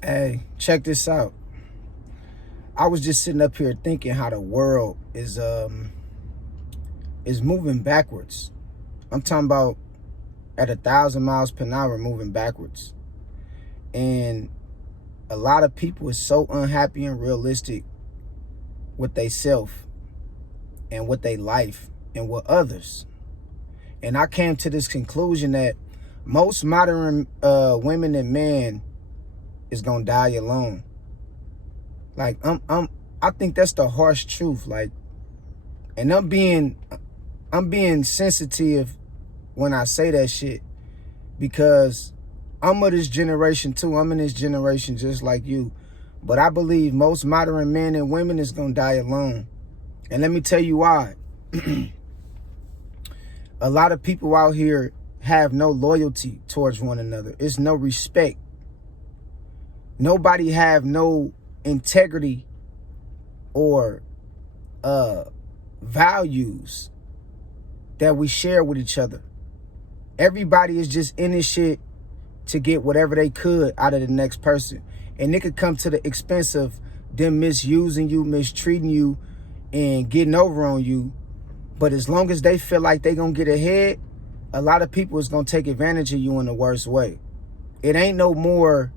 Hey, check this out. I was just sitting up here thinking how the world is moving backwards. I'm talking about at 1,000 miles per hour moving backwards. And a lot of people is so unhappy and realistic with they self and with their life and with others. And I came to this conclusion that most modern women and men is gonna die alone. Like I think that's the harsh truth. Like, and I'm being sensitive when I say that shit because I'm of this generation too. I'm in this generation just like you. But I believe most modern men and women is gonna die alone. And let me tell you why. A lot of people out here have no loyalty towards one another. It's no respect. Nobody have no integrity or values that we share with each other. Everybody is just in this shit to get whatever they could out of the next person. And it could come to the expense of them misusing you, mistreating you, and getting over on you. But as long as they feel like they gonna get ahead, a lot of people is gonna take advantage of you in the worst way. It ain't no more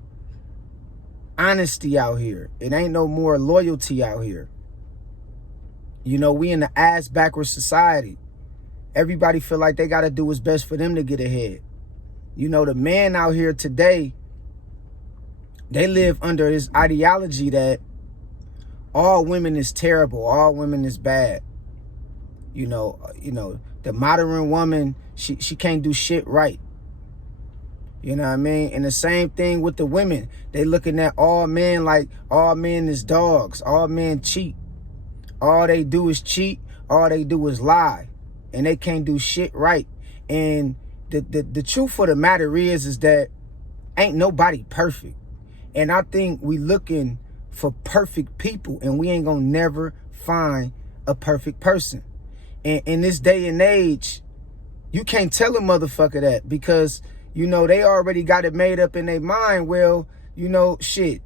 honesty out here. It ain't no more loyalty out here. You know, we in the ass backwards society. Everybody feel like they gotta do what's best for them to get ahead. You know, the man out here today, they live under this ideology that all women is terrible, all women is bad. You know, the modern woman, she can't do shit right. You know what I mean? And the same thing with the women. They looking at all men like all men is dogs. All men cheat. All they do is cheat. All they do is lie. And they can't do shit right. And the truth of the matter is that ain't nobody perfect. And I think we looking for perfect people, and we ain't gonna never find a perfect person. And in this day and age, you can't tell a motherfucker that because, you know, they already got it made up in their mind. Well, you know, shit,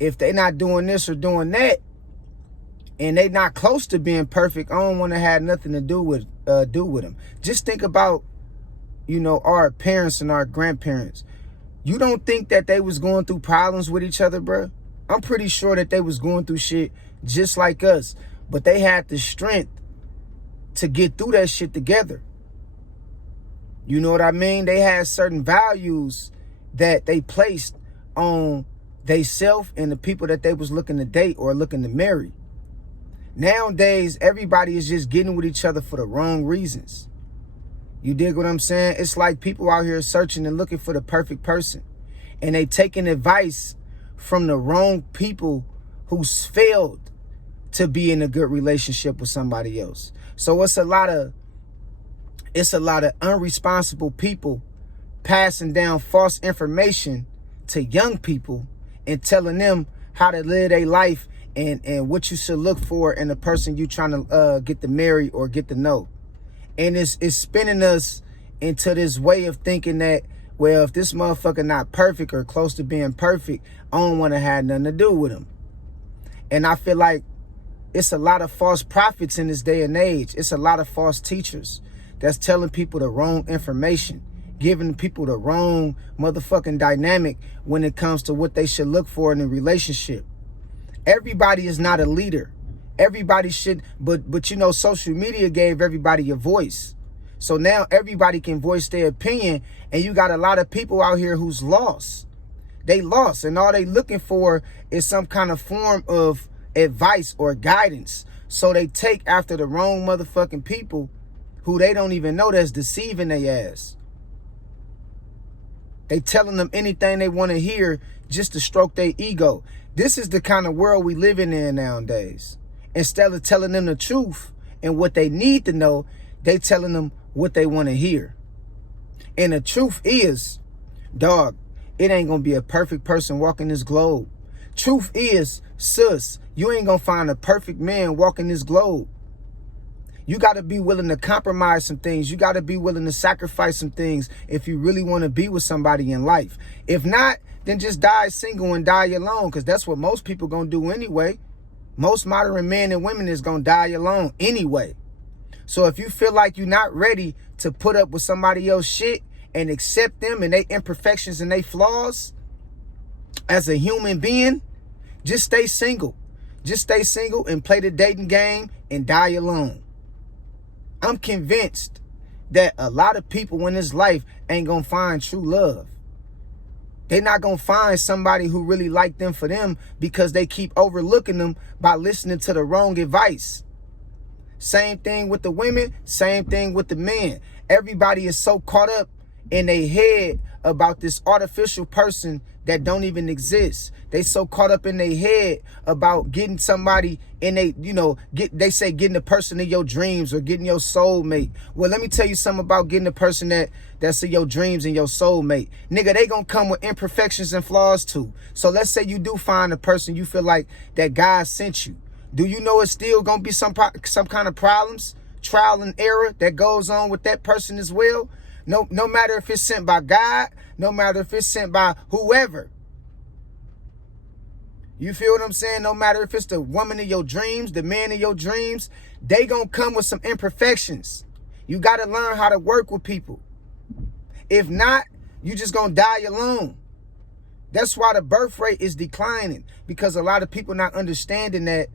if they not doing this or doing that, and they not close to being perfect, I don't want to have nothing to do with them. Just think about, you know, our parents and our grandparents. You don't think that they was going through problems with each other, bro? I'm pretty sure that they was going through shit just like us, but they had the strength to get through that shit together. You know what I mean? They had certain values that they placed on they self and the people that they was looking to date or looking to marry. Nowadays, everybody is just getting with each other for the wrong reasons. You dig what I'm saying? It's like people out here searching and looking for the perfect person. And they taking advice from the wrong people who's failed to be in a good relationship with somebody else. So it's a lot of unresponsible people passing down false information to young people and telling them how to live their life and what you should look for in the person you trying to get to marry or get to know. And it's spinning us into this way of thinking that, well, if this motherfucker not perfect or close to being perfect, I don't want to have nothing to do with him. And I feel like it's a lot of false prophets in this day and age. It's a lot of false teachers that's telling people the wrong information, giving people the wrong motherfucking dynamic when it comes to what they should look for in a relationship. Everybody is not a leader. Everybody should, but you know, social media gave everybody a voice. So now everybody can voice their opinion, and you got a lot of people out here who's lost. They lost, and all they looking for is some kind of form of advice or guidance. So they take after the wrong motherfucking people who they don't even know that's deceiving their ass. They telling them anything they want to hear just to stroke their ego. This is the kind of world we living in nowadays. Instead of telling them the truth and what they need to know, they telling them what they want to hear. And the truth is, dog, it ain't gonna be a perfect person walking this globe. Truth is, sis, you ain't gonna find a perfect man walking this globe. You got to be willing to compromise some things. You got to be willing to sacrifice some things if you really want to be with somebody in life. If not, then just die single and die alone, because that's what most people going to do anyway. Most modern men and women is going to die alone anyway. So if you feel like you're not ready to put up with somebody else's shit and accept them and their imperfections and their flaws as a human being, just stay single. Just stay single and play the dating game and die alone. I'm convinced that a lot of people in this life ain't gonna find true love. They're not gonna find somebody who really like them for them because they keep overlooking them by listening to the wrong advice. Same thing with the women, same thing with the men. Everybody is so caught up in their head about this artificial person that don't even exist. They so caught up in their head about getting somebody in they say getting the person in your dreams or getting your soulmate. Well, let me tell you something about getting the person that's in your dreams and your soulmate. Nigga, they gonna come with imperfections and flaws too. So let's say you do find a person you feel like that God sent you. Do you know it's still gonna be some kind of problems, trial and error that goes on with that person as well? No matter if it's sent by God, no matter if it's sent by whoever. You feel what I'm saying? No matter if it's the woman of your dreams, the man of your dreams, they gonna come with some imperfections. You gotta learn how to work with people. If not, you just gonna die alone. That's why the birth rate is declining, because a lot of people not understanding that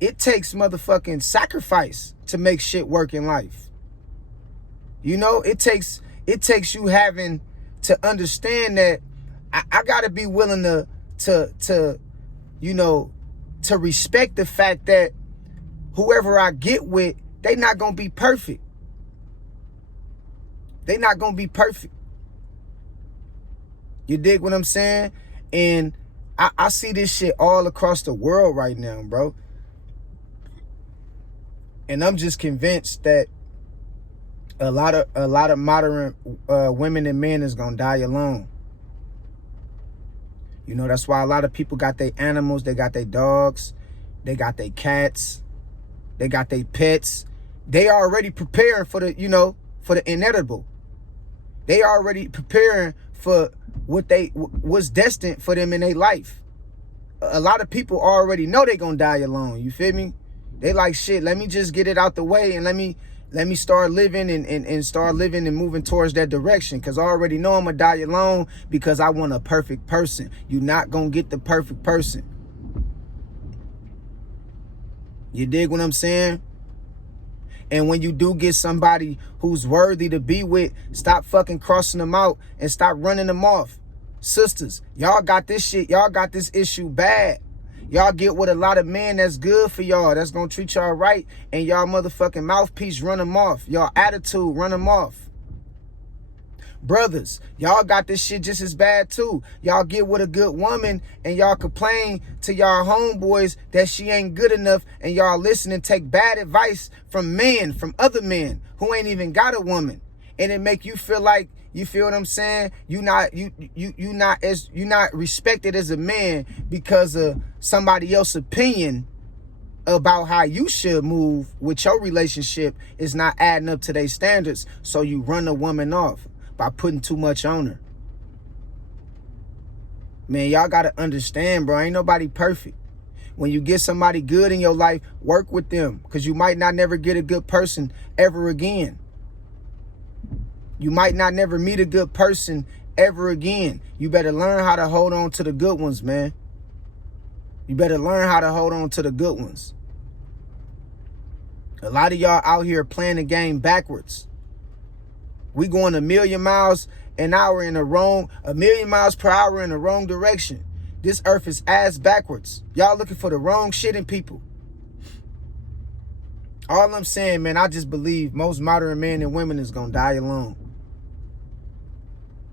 it takes motherfucking sacrifice to make shit work in life. You know, it takes you having to understand that I gotta be willing to respect the fact that whoever I get with, they not gonna be perfect. They not gonna be perfect. You dig what I'm saying? And I see this shit all across the world right now, bro. And I'm just convinced that a lot of modern women and men is gonna die alone. You know, that's why a lot of people got their animals, they got their dogs, they got their cats, they got their pets. They already preparing for the inevitable. They already preparing for what's destined for them in their life. A lot of people already know they gonna die alone. You feel me? They like, shit, let me just get it out the way and let me start living and start living and moving towards that direction. Because I already know I'm going to die alone because I want a perfect person. You're not going to get the perfect person. You dig what I'm saying? And when you do get somebody who's worthy to be with, stop fucking crossing them out and stop running them off. Sisters, y'all got this shit. Y'all got this issue bad. Y'all get with a lot of men that's good for y'all, that's gonna treat y'all right, and y'all motherfucking mouthpiece run them off. Y'all attitude run them off. Brothers, y'all got this shit just as bad too. Y'all get with a good woman and y'all complain to y'all homeboys that she ain't good enough, and y'all listen and take bad advice from men, from other men who ain't even got a woman. And it make you feel like, you feel what I'm saying? You not respected as a man because of somebody else's opinion about how you should move with your relationship is not adding up to their standards. So you run a woman off by putting too much on her. Man, y'all gotta understand, bro. Ain't nobody perfect. When you get somebody good in your life, work with them, because you might not never get a good person ever again. You might not never meet a good person ever again. You better learn how to hold on to the good ones, man. You better learn how to hold on to the good ones. A lot of y'all out here playing the game backwards. We going a million miles per hour in the wrong direction. This earth is ass backwards. Y'all looking for the wrong shit in people. All I'm saying, man, I just believe most modern men and women is gonna die alone.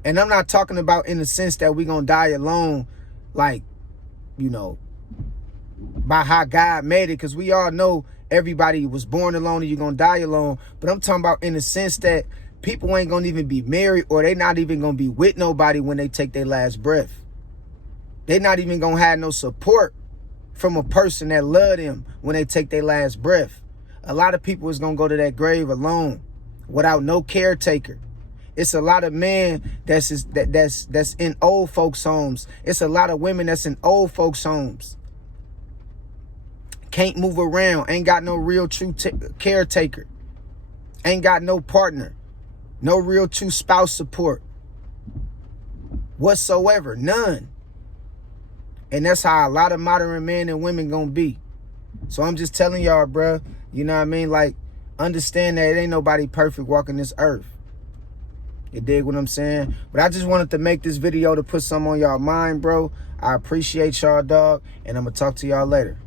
And I'm not talking about in the sense that we gonna die alone, like, by how God made it, because we all know everybody was born alone and you're gonna die alone. But I'm talking about in the sense that people ain't gonna even be married, or they not even gonna be with nobody when they take their last breath. They not even gonna have no support from a person that love them when they take their last breath. A lot of people is gonna go to that grave alone, without no caretaker. It's a lot of men that's in old folks' homes. It's a lot of women that's in old folks' homes. Can't move around, ain't got no real true caretaker. Ain't got no partner. No real true spouse support. Whatsoever, none. And that's how a lot of modern men and women gonna be. So I'm just telling y'all, bruh, you know what I mean? Like, understand that it ain't nobody perfect walking this earth. You dig what I'm saying? But I just wanted to make this video to put something on y'all mind, bro. I appreciate y'all, dog. And I'm gonna talk to y'all later.